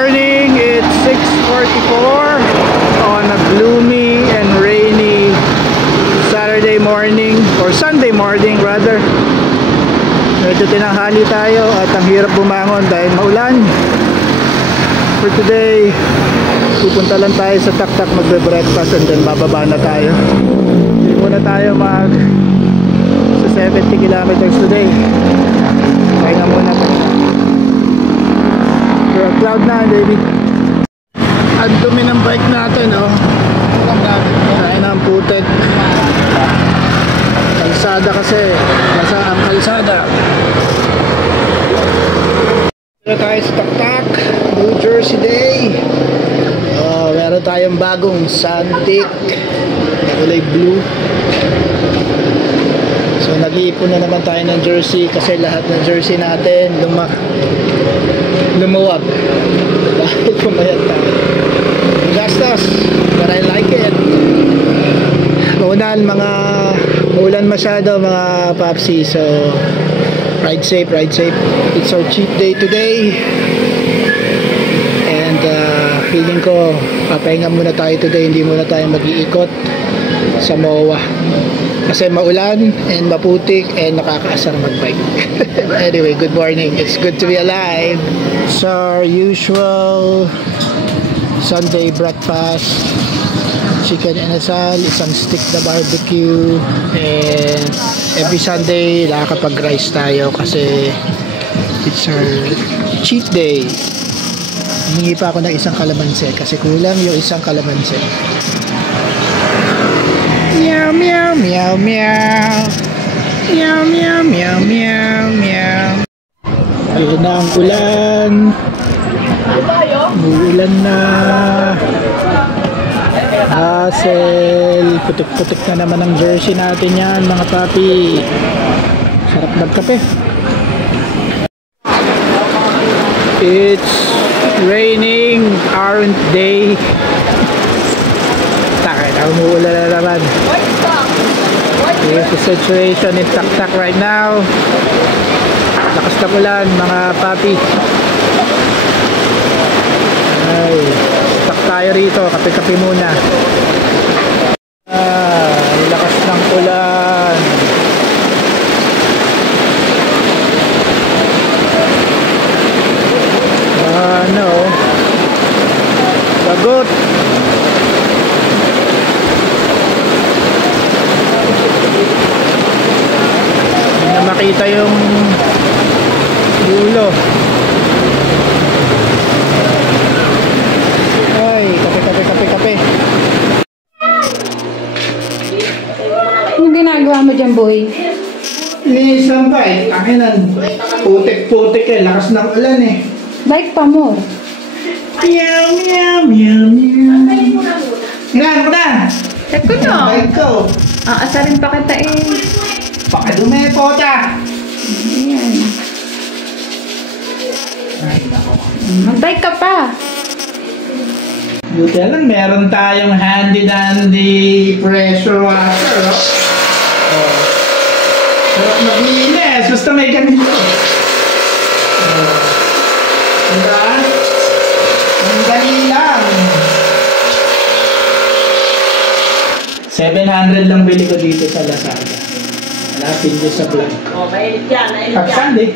Morning, it's 6:44 on a gloomy and rainy Saturday morning or Sunday morning rather. Medyo tinanghali tayo at ang hirap bumangon dahil maulan. For today, pupunta lang tayo sa Taktak, magbe-breakfast and then bababa na tayo. Hindi muna tayo sa 70 kilometers today. Kaya muna tayo. Cloud na, baby. Ang dumi ng bike natin, oh. Kaya na ang putek. Kalsada kasi. Nasa ang kalsada. Meron tayo sa Taktak, New Jersey Day. Meron tayong bagong Santic na kulay blue. So nag-iipon na naman tayo ng jersey kasi lahat ng jersey natin lumuwag dahil pumayat tayo. Gastos, but I like it. Maulan masyado mga papsi, so ride safe. It's our cheat day today and feeling ko papahinga muna tayo today, hindi muna tayo mag-iikot sa MOA kasi maulan and maputik and nakakaasar magbike. Anyway, good morning. It's good to be alive. So our usual Sunday breakfast, chicken inasal, isang stick na barbecue, and every Sunday nakakapag-rice tayo kasi it's our cheat day. Hihingi pa ako ng isang kalamansi kasi kulang yung isang kalamansi. Meow meow meow meow. Meow meow meow meow meow. Ayun na ang ulan. Uulan na. Hassle. Putik-putik na naman ang jersey natin yan mga papi. Sarap magkape. It's raining, aren't they? Takay na, umuulan na naman. Here's the situation in Taktak right now. Lakas na ulan mga papi. Ay, stuck tayo rito, kape-kape muna. Lakas ng ulan. Bagot. Hindi na makita yung dulo. Ay, kape. Anong ginagawa mo dyan, boy? Linis lang ba eh. Akin putik-putik eh. Lakas ng ulan eh. Bike pa mo. Meow, meow, meow, meow. Hinaan ko na. Check ko no. Bike ko. Aasarin pa kita eh. Pakadumi po ta. Ayan. Mag-bike ka pa. Buti lang, meron tayong handy-dandy pressure washer. Sarap maglinis. Basta may ganito. Diba? Ang dali lang. 700 lang bili ko dito sa Lazada. Hanapin nyo sa vlog. Oh, mainit yan. Pag Sunday.